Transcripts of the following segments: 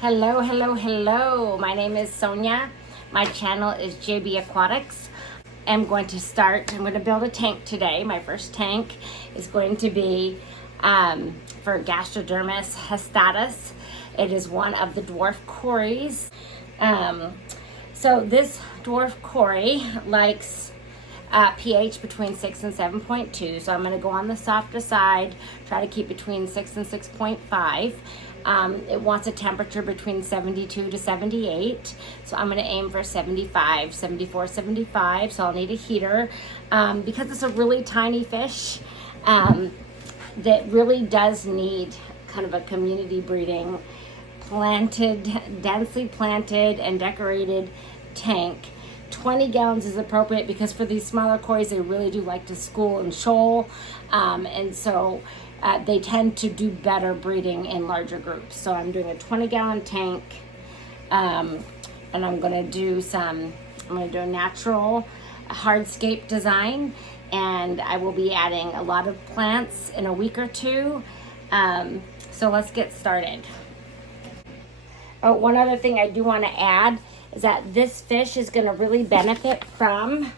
Hello, hello, hello. My name is Sonia. My channel is JB Aquatics. I'm going to build a tank today. My first tank is going to be for Gastrodermus hastatus. It is one of the dwarf cories. So this dwarf cory likes pH between 6 and 7.2. So I'm going to go on the softer side, try to keep between 6 and 6.5. It wants a temperature between 72 to 78. So I'm going to aim for 75, 74, 75. So I'll need a heater because it's a really tiny fish that really does need kind of a community breeding, densely planted and decorated tank. 20 gallons is appropriate because for these smaller cories, they really do like to school and shoal. And so they tend to do better breeding in larger groups. So I'm doing a 20-gallon tank, and I'm going to do a natural hardscape design, and I will be adding a lot of plants in a week or two. So let's get started. Oh, one other thing I do want to add is that this fish is going to really benefit from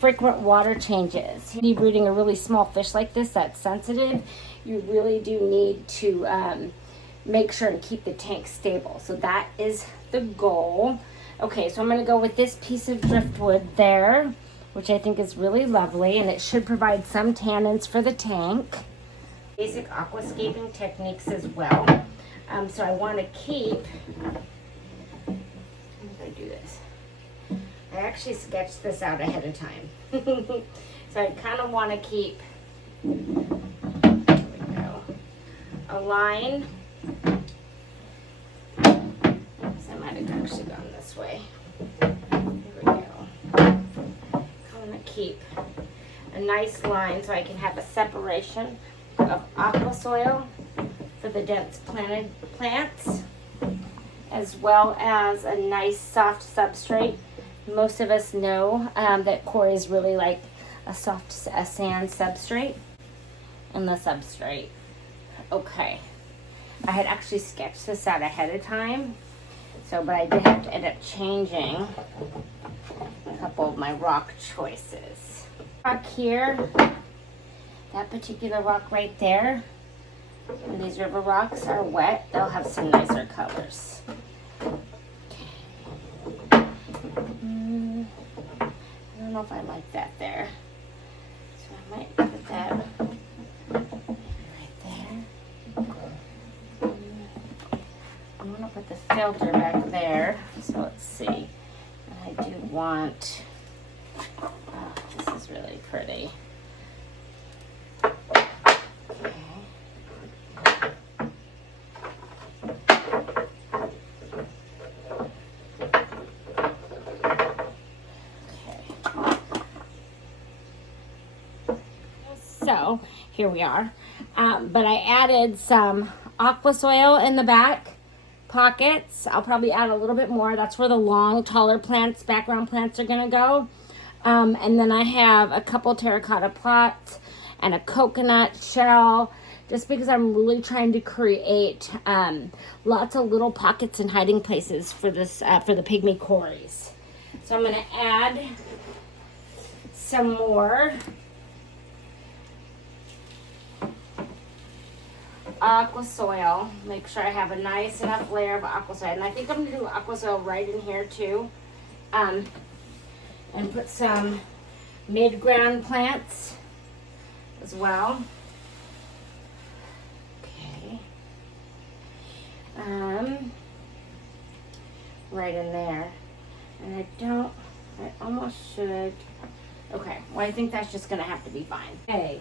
frequent water changes. Breeding a really small fish like this that's sensitive, you really do need to make sure and keep the tank stable. So that is the goal. Okay, so I'm going to go with this piece of driftwood there, which I think is really lovely, and it should provide some tannins for the tank. Basic aquascaping techniques as well. So I want to keep, I'm going to do this. I actually sketched this out ahead of time. So I kind of want to keep, there we go, a line. Oops, I might have actually gone this way. Here we go. I'm going to keep a nice line so I can have a separation of aqua soil for the dense planted plants, as well as a nice soft substrate. Most of us know that cories really like a sand substrate and the substrate. Okay, I had actually sketched this out ahead of time, but I did have to end up changing a couple of my rock choices. Rock here, that particular rock right there, when these river rocks are wet, they'll have some nicer colors. I don't know if I like that there, so I might put that right there. I'm going to put the filter back there, so let's see. And I do want, this is really pretty. So here we are, but I added some aqua soil in the back pockets. I'll probably add a little bit more. That's where the long, taller plants, background plants are gonna go. And then I have a couple terracotta pots and a coconut shell, just because I'm really trying to create lots of little pockets and hiding places for this for the pygmy cories. So I'm gonna add some more aqua soil. Make sure I have a nice enough layer of aqua soil, and I think I'm gonna do aqua soil right in here too, and put some mid-ground plants as well. Okay, right in there, and I almost should. Okay, well I think that's just gonna have to be fine. Okay.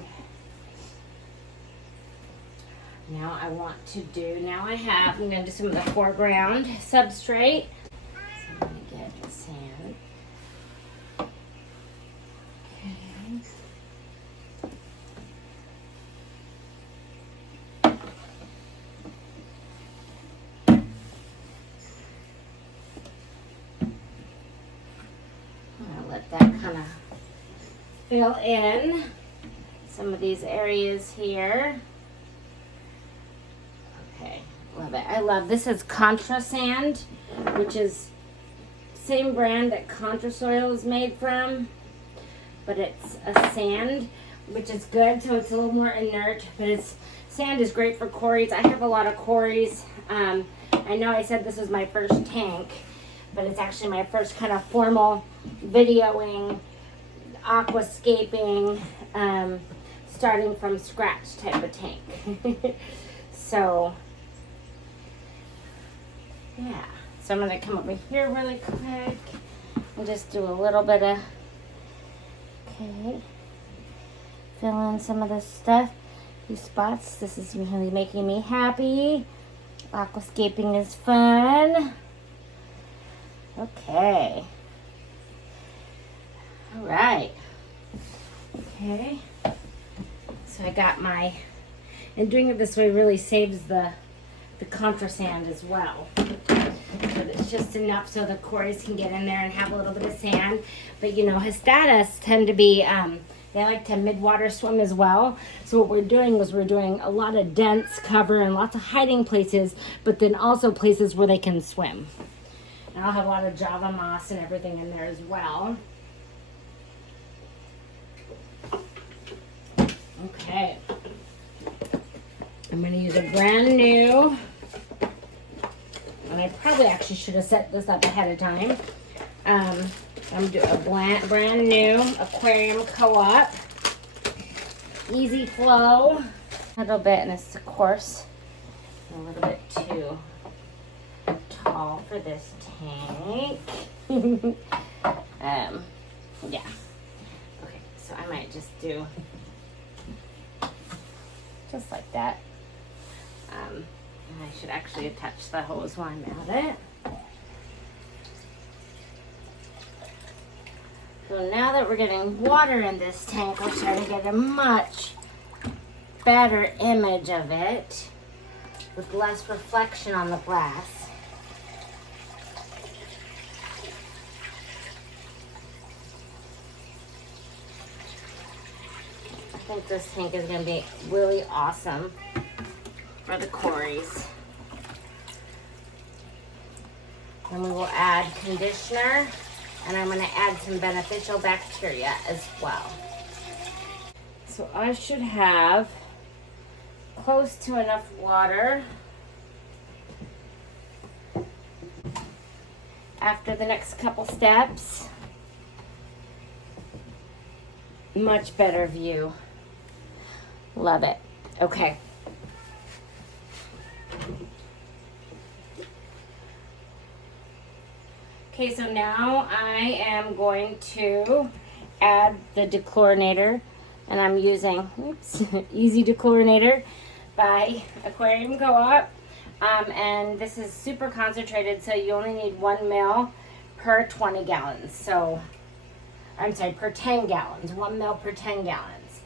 Now I'm going to do some of the foreground substrate. So I'm going to get the sand. Okay. I'm going to let that kind of fill in some of these areas here. Okay, let love it. I love, this is Contra Sand, which is same brand that Contra Soil is made from, but it's a sand, which is good, so it's a little more inert, but sand is great for quarries. I have a lot of quarries. I know I said this was my first tank, but it's actually my first kind of formal videoing, aquascaping, starting from scratch type of tank. So, yeah. So I'm going to come over here really quick and just do a little bit of, okay, fill in some of this stuff, these spots. This is really making me happy. Aquascaping is fun. Okay. All right. Okay. So I got my, and doing it this way really saves the Contra Sand as well. But it's just enough so the quarries can get in there and have a little bit of sand. But you know, hastatus tend to be, they like to mid-water swim as well. So what we're doing is we're doing a lot of dense cover and lots of hiding places, but then also places where they can swim. And I'll have a lot of Java moss and everything in there as well. Okay. I'm going to use a brand new, and I probably actually should have set this up ahead of time. I'm going to do a brand new aquarium co-op. Easy flow. A little bit, and it's of course a little bit too tall for this tank. Yeah. Okay, so I might just do just like that. And I should actually attach the hose while I'm at it. So now that we're getting water in this tank, we're starting to get a much better image of it with less reflection on the glass. I think this tank is going to be really awesome for the quarries. Then we will add conditioner, and I'm going to add some beneficial bacteria as well. So I should have close to enough water. After the next couple steps, much better view. Love it. Okay. Okay, so now I am going to add the dechlorinator, and I'm using Easy Dechlorinator by Aquarium Co-op, and this is super concentrated, so you only need 1 ml per 20 gallons. So, I'm sorry, per 10 gallons, 1 ml per 10 gallons.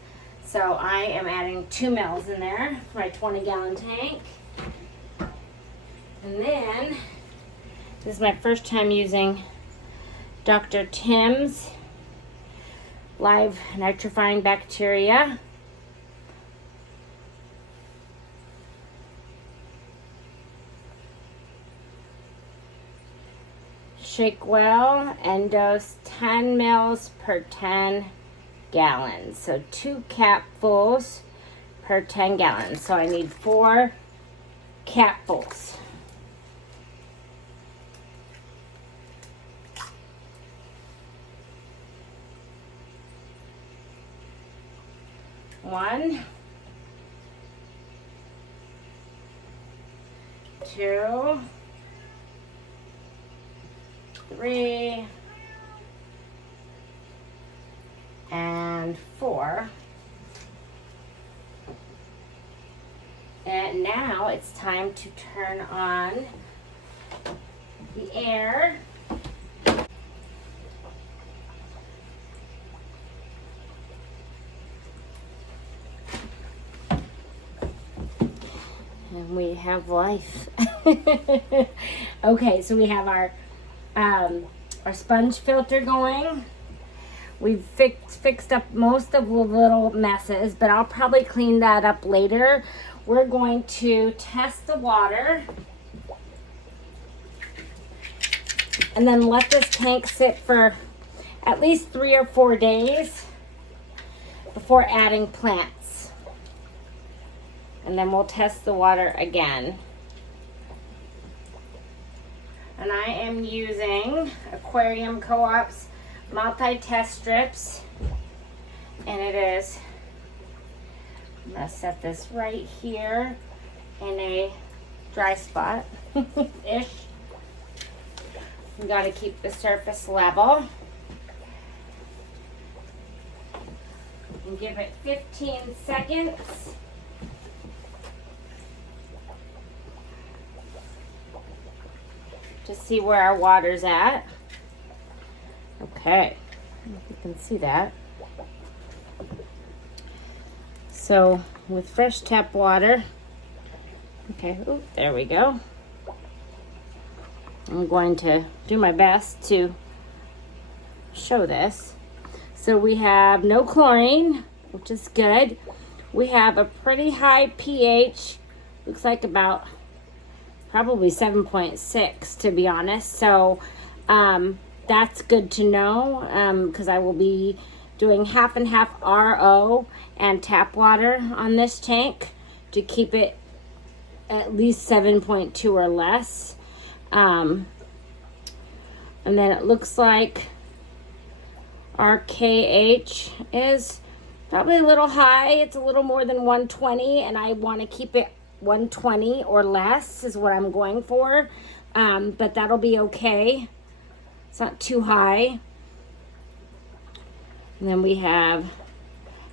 So I am adding 2 mls in there for my 20-gallon tank. And then, this is my first time using Dr. Tim's live nitrifying bacteria. Shake well and dose 10 mils per 10 gallons. So 2 capfuls per 10 gallons. So I need 4 capfuls. One, 2, 3, and 4. And now it's time to turn on the air. And we have life. Okay, so we have our sponge filter going. We've fixed up most of the little messes, but I'll probably clean that up later we're going to test the water and then let this tank sit for at least 3 or 4 days before adding plants. And then we'll test the water again. And I am using Aquarium Co-op's multi-test strips. And it is, I'm gonna set this right here in a dry spot ish. We gotta keep the surface level. And give it 15 seconds. To see where our water's at. Okay, I don't know if you can see that. So with fresh tap water, okay, ooh, there we go. I'm going to do my best to show this. So we have no chlorine, which is good. We have a pretty high pH, looks like about probably 7.6 to be honest. So that's good to know because I will be doing half and half RO and tap water on this tank to keep it at least 7.2 or less. And then it looks like our KH is probably a little high. It's a little more than 120 and I want to keep it 120 or less is what I'm going for. But that'll be okay. It's not too high. And then we have,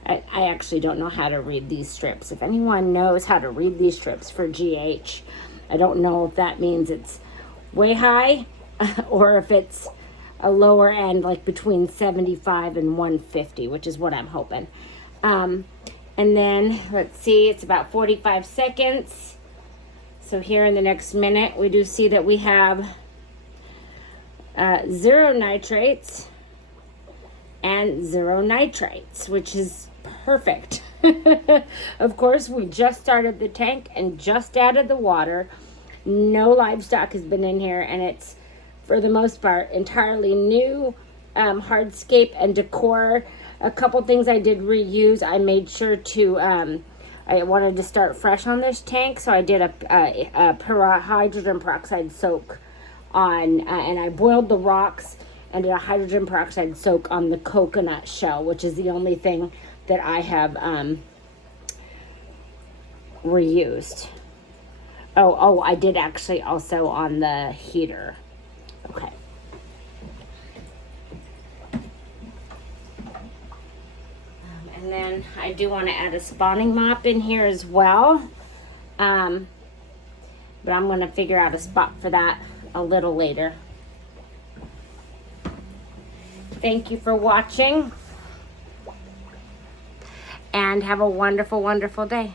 I actually don't know how to read these strips. If anyone knows how to read these strips for GH, I don't know if that means it's way high or if it's a lower end, like between 75 and 150, which is what I'm hoping. And then, let's see, it's about 45 seconds. So here in the next minute, we do see that we have 0 nitrates and 0 nitrites, which is perfect. Of course, we just started the tank and just added the water. No livestock has been in here, and it's, for the most part, entirely new hardscape and decor. A couple things I did reuse. I made sure to, I wanted to start fresh on this tank, so I did a hydrogen peroxide soak on, and I boiled the rocks and did a hydrogen peroxide soak on the coconut shell, which is the only thing that I have reused. Oh, I did actually also on the heater. Okay. And then I do want to add a spawning mop in here as well. But I'm going to figure out a spot for that a little later. Thank you for watching. And have a wonderful, wonderful day.